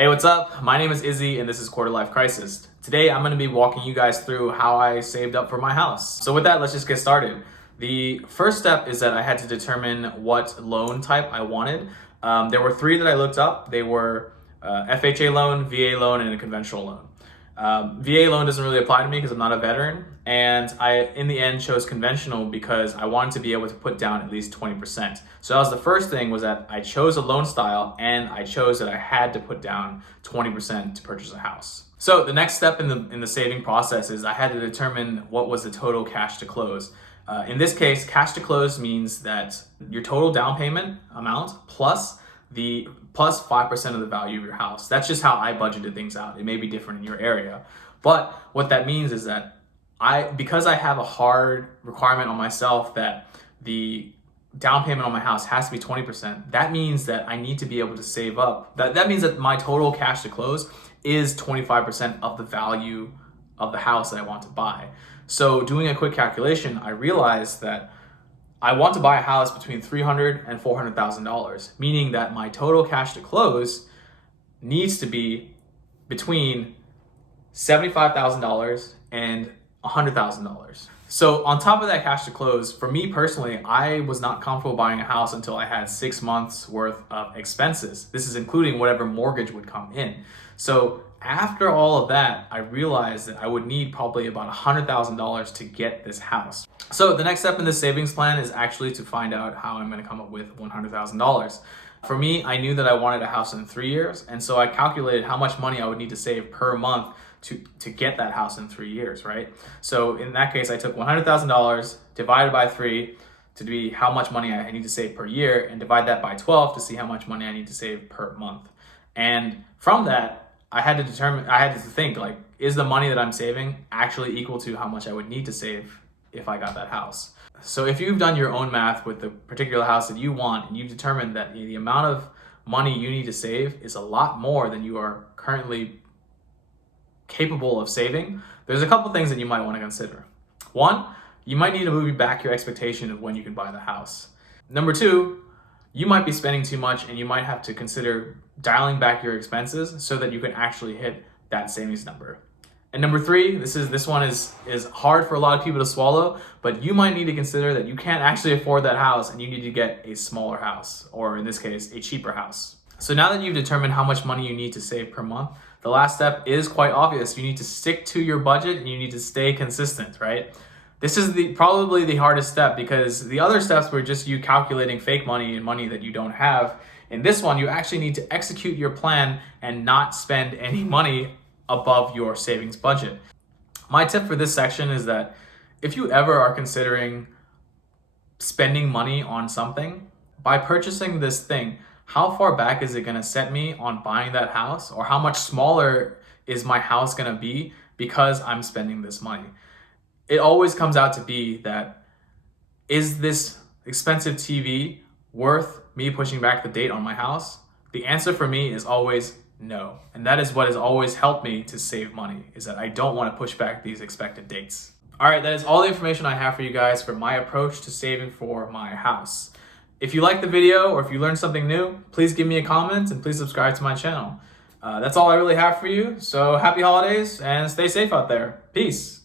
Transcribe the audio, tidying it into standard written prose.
Hey, what's up? My name is Izzy and this is Quarter Life Crisis. Today I'm going to be walking you guys through how I saved up for my house. So with that, let's just get started. The first step is that I had to determine what loan type I wanted. There were three that I looked up. They were FHA loan, VA loan, and a conventional loan. VA loan doesn't really apply to me because I'm not a veteran, and I, in the end, chose conventional because I wanted to be able to put down at least 20%. So that was the first thing, was that I chose a loan style and I chose that I had to put down 20% to purchase a house. So the next step in the saving process is I had to determine what was the total cash to close. In this case, cash to close means that your total down payment amount plus 5% of the value of your house. That's just how I budgeted things out. It may be different in your area. But what that means is that because I have a hard requirement on myself that the down payment on my house has to be 20%, that means that I need to be able to save up. That means that my total cash to close is 25% of the value of the house that I want to buy. So doing a quick calculation, I realized that I want to buy a house between $300,000 and $400,000, meaning that my total cash to close needs to be between $75,000 and $100,000. So on top of that cash to close, for me personally, I was not comfortable buying a house until I had 6 months worth of expenses. This is including whatever mortgage would come in. So after all of that, I realized that I would need probably about $100,000 to get this house. So the next step in this savings plan is actually to find out how I'm going to come up with $100,000. For me, I knew that I wanted a house in 3 years, and so I calculated how much money I would need to save per month to get that house in 3 years, right? So in that case, I took $100,000 divided by 3 to be how much money I need to save per year, and divide that by 12 to see how much money I need to save per month. And from that, I had to think, like, is the money that I'm saving actually equal to how much I would need to save if I got that house? So if you've done your own math with the particular house that you want, and you've determined that the amount of money you need to save is a lot more than you are currently capable of saving, there's a couple things that you might want to consider. One, you might need to move back your expectation of when you can buy the house. Number two, you might be spending too much and you might have to consider dialing back your expenses so that you can actually hit that savings number. And number three, this one is hard for a lot of people to swallow, but you might need to consider that you can't actually afford that house and you need to get a smaller house, or in this case, a cheaper house. So now that you've determined how much money you need to save per month, the last step is quite obvious. You need to stick to your budget and you need to stay consistent, right? This is probably the hardest step, because the other steps were just you calculating fake money and money that you don't have. In this one, you actually need to execute your plan and not spend any money above your savings budget. My tip for this section is that if you ever are considering spending money on something, by purchasing this thing, how far back is it going to set me on buying that house? Or how much smaller is my house going to be because I'm spending this money? It always comes out to be that, is this expensive TV worth me pushing back the date on my house? The answer for me is always no. And that is what has always helped me to save money, is that I don't want to push back these expected dates. All right, that is all the information I have for you guys for my approach to saving for my house. If you liked the video or if you learned something new, please give me a comment and please subscribe to my channel. That's all I really have for you. So happy holidays and stay safe out there. Peace.